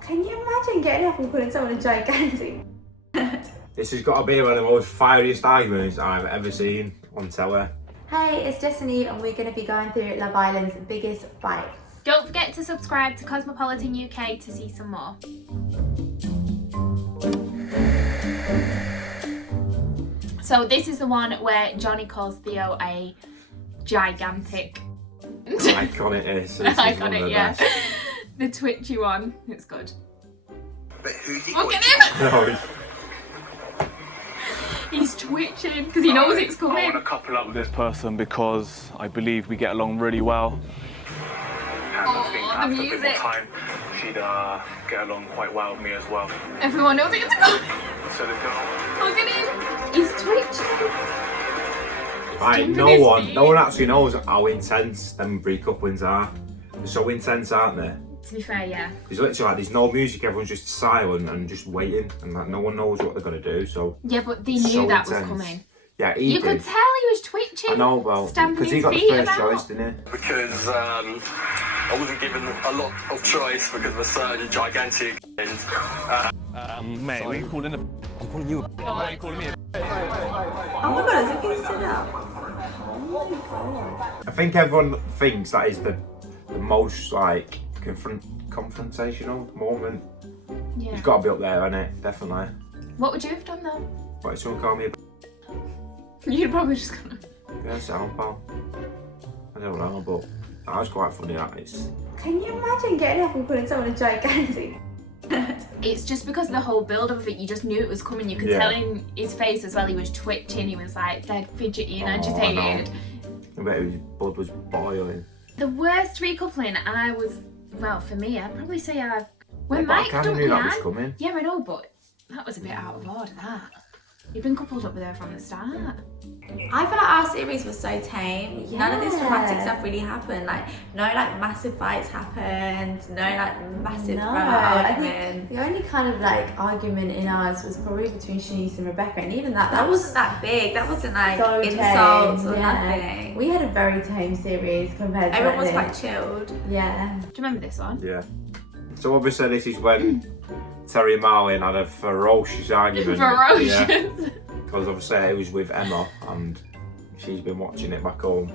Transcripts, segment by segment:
Can you imagine getting up and calling someone a gigantic? This has got to be one of the most fieriest arguments I've ever seen on telly. Hey, it's Jess and Eve, and we're going to be going through Love Island's biggest fights. Don't forget to subscribe to Cosmopolitan UK to see some more. So this is the one where Johnny calls Theo a gigantic. Iconic is. Iconic, yeah. The twitchy one. It's good. But who's he Look at him! No, He's twitching because he knows it's coming. I want to couple up with this person because I believe we get along really well. And I think the after a bit more music. time, she'd get along quite well with me as well. Everyone knows it's coming. So the girl. Look at him. He's twitching. right, no one actually knows how intense them breakup wins are. They're so intense, aren't they? To be fair, yeah. It's literally like there's no music, everyone's just silent and just waiting, and like no one knows what they're gonna do. So Yeah, but they knew so that intense. was coming. Yeah, he You did. could tell he was twitching. I know, well, stamping because he his got the feet first about. choice, didn't he? Because I wasn't given a lot of choice because of a certain gigantic and Mate, what are you calling a... I'm calling you a... Why are you calling me a... Oh my god, as if he stood up. Oh my god. I think everyone thinks that is the most like confrontational moment. Yeah. It's got to be up there, hasn't it? Definitely. What would you have done though? What if someone called me a You'd probably just gonna. yeah, sound pal? I don't know, but that was quite funny. That is. Can you imagine getting up and calling someone a gigantic? It's just because the whole build up of it, you just knew it was coming. You could Yeah. tell in his face as well. He was twitching. He was like dead fidgety and I agitated. bet his blood was boiling. The worst recoupling, for me, I'd probably say when Yeah, but I Mike kinda dumped knew that was Leanne. coming. Yeah, I know, but that was a bit out of order. That you've been coupled up with her from the start. I feel like our series was so tame. None of this dramatic stuff really happened. Like, no like massive fights happened. No like massive arguments. The only kind of like argument in ours was probably between Shanice and Rebecca, and even that Wasn't that big. That wasn't like so insults tame, or yeah. nothing. We had a very tame series compared to Everyone was like quite chilled. yeah. Do you remember this one? Yeah. So obviously this is when Terry and Malin had a ferocious argument. Ferocious. Yeah. Because obviously it was with Emma and she's been watching it back home.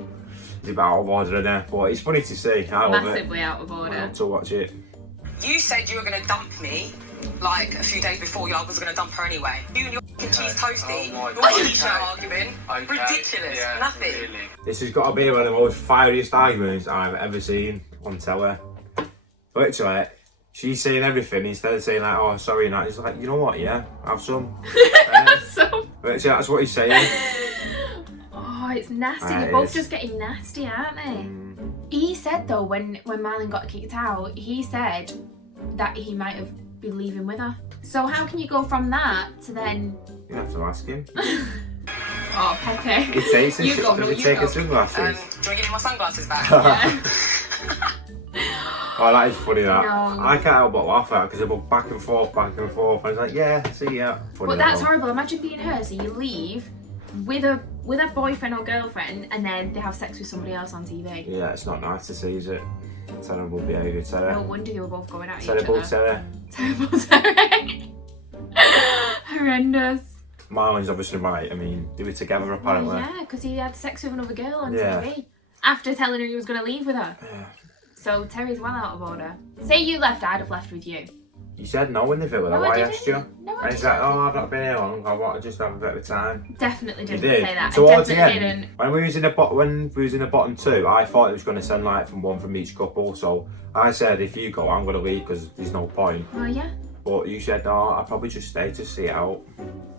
It's a bit out of order in there, but it's funny to see. I love it. Massively out of I order. love to watch it. You said you were going to dump me like a few days before you was going to dump her anyway. You and your cheese toasty, Oh my your God, t-shirt okay. argument, Okay, ridiculous, yeah, nothing. Really. This has got to be one of the most fieriest arguments I've ever seen on telly. Literally, she's saying everything instead of saying like, oh sorry, and that. He's like, you know what, yeah, have some. So. Literally, that's what he's saying. Oh, it's nasty. That They're both is. just getting nasty, aren't they? He said though, when Malin got kicked out, he said that he might have been leaving with her. So how can you go from that to then? You have to ask him. Oh, petty. He takes his, You go, no, does he you take go. his sunglasses? Do you want to give me my sunglasses back? Oh, that is funny. That No. I can't help but laugh at because they go back and forth, and he's like, "Yeah, see ya." Funny But that's though. horrible. Imagine being her. So you leave with a boyfriend or girlfriend, and then they have sex with somebody else on TV. Yeah, it's not nice to see, is it? Terrible behaviour, Terry. No wonder they were both going at Terrible, each other. Terry. Terrible, Terry. Horrendous. Marlin's obviously right. I mean, they were together apparently. Yeah, because he had sex with another girl on Yeah. TV after telling her he was going to leave with her. Yeah. So Terry's well out of order. Say you left, I'd have left with you. You said no in the villa. No, though. I I didn't. asked you. No, I And he's didn't. like, "Oh, I've not been here long. I want to just have a bit of time." Definitely You didn't did. say that. Towards I the definitely end, didn't. when we was in the bottom two, I thought it was going to send like from one from each couple. So I said, if you go, I'm going to leave because there's no point. Oh yeah, But you said, no, I'll probably just stay to see it out.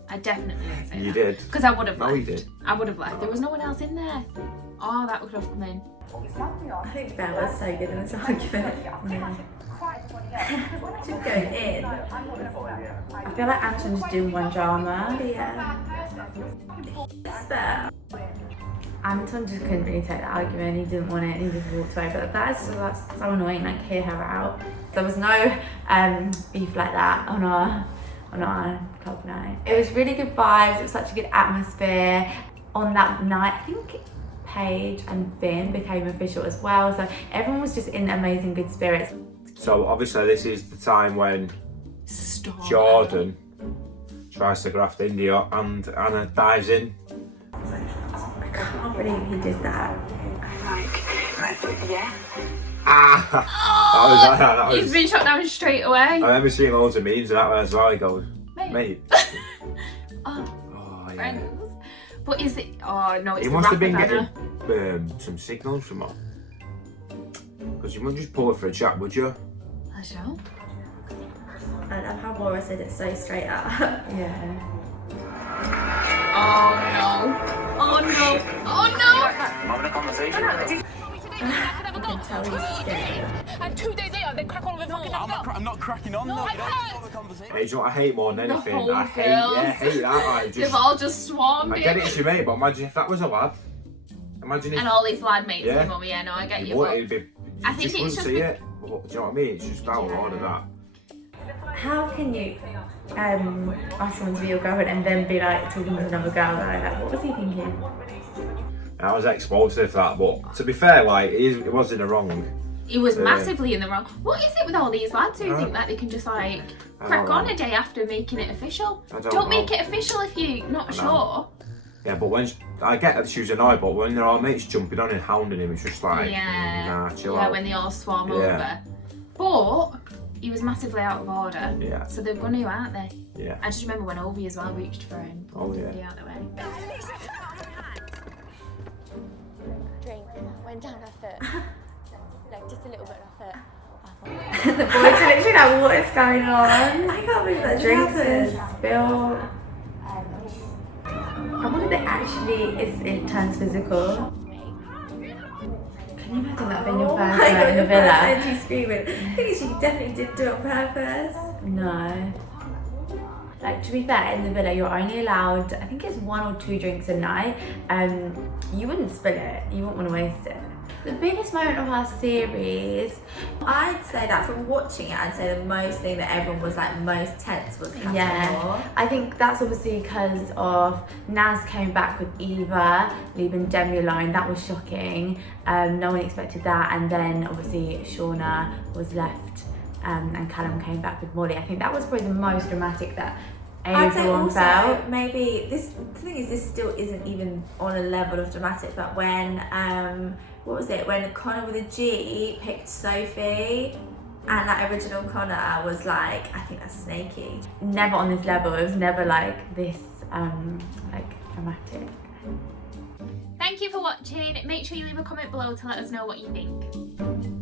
I definitely didn't say that. You did. Because I would have No, left. you did. I would have left. There was no one else in there. Oh, that would have come in. I think Bear was so good in this argument. Yeah. Just going in. I feel like Anton's doing one drama. Yeah. It's fair. Anton just couldn't really take the argument. He didn't want it. And he just walked away. But that's so annoying. Like, hear her out. There was no beef like that on our club night. It was really good vibes. It was such a good atmosphere. On that night, I think Paige and Finn became official as well. So everyone was just in amazing good spirits. So obviously this is the time when Stop. Jordyn tries to graft India and Anna dives in. I can't believe he did that. Yeah. That was He's been shot down straight away. I remember seeing loads of memes of that as well. He goes, mate. Oh, yeah. friends. But is it? Oh no, it's He the must have been wrath of getting Anna. some signals from her. Because you wouldn't just pull her for a chat, would you? I don't. I love how Laura said it so straight up. Yeah. Oh no. Oh no. Oh no. Having a conversation. You can tell he's scared. And 2 days later, they crack on with fucking I'm not cracking on. No, I the conversation. Hey, do you know what I hate more than The anything? whole I hate that. Like, They've just, all just swarmed I get him. it's your mate, but imagine if that was a lad. Imagine if And all his lad mates Yeah. him over. Yeah, no, I get you. would, But it'd be, you I think just it's wouldn't just see be- it. But, do you know what I mean? It's just out of order that. How can you ask someone to be your girlfriend and then be like talking to another girl like that? What was he thinking? I was explosive for that, but to be fair, like it was in the wrong. he was Yeah. massively in the wrong. What is it with all these lads who think that they can just like I crack don't on know. a day after making it official? I don't Make know. it official if you're not I know. sure. Yeah, but when I get that she was annoyed, but when there are mates jumping on and hounding him, it's just like, nah, chill Yeah, out. when they all swarm Yeah. over. But he was massively out of order. Yeah. So they're gonna, aren't they? Yeah. I just remember when Ovi as well reached for him. Oh, yeah. Pulled the out of the way. drink went down her foot. Like just a little bit on her foot. The boys are literally like, what is going on? I can't believe that Drinks happened. are spilled. I wonder if it actually it turns physical. Can you imagine that being your Oh first my night god, in the the first villa? time she's screaming. I think she definitely did do it on purpose. No. Like, to be fair, in the villa, you're only allowed, I think it's 1 or 2 drinks a night. You wouldn't spill it. You wouldn't want to waste it. The biggest moment of our series, I'd say that from watching it, I'd say the most thing that everyone was like most tense was Cosmo. yeah, I think that's obviously because of Naz came back with Eva, leaving Demi alone. That was shocking. No one expected that. And then obviously Shauna was left and Callum came back with Molly. I think that was probably the most dramatic that I'd say everyone also felt. maybe the thing is this still isn't even on a level of dramatic, but when what was it, when Connor with a G picked Sophie and that original Connor was like, I think that's snaky. Never on this level. It was never like this like dramatic. Thank you for watching. Make sure you leave a comment below to let us know what you think.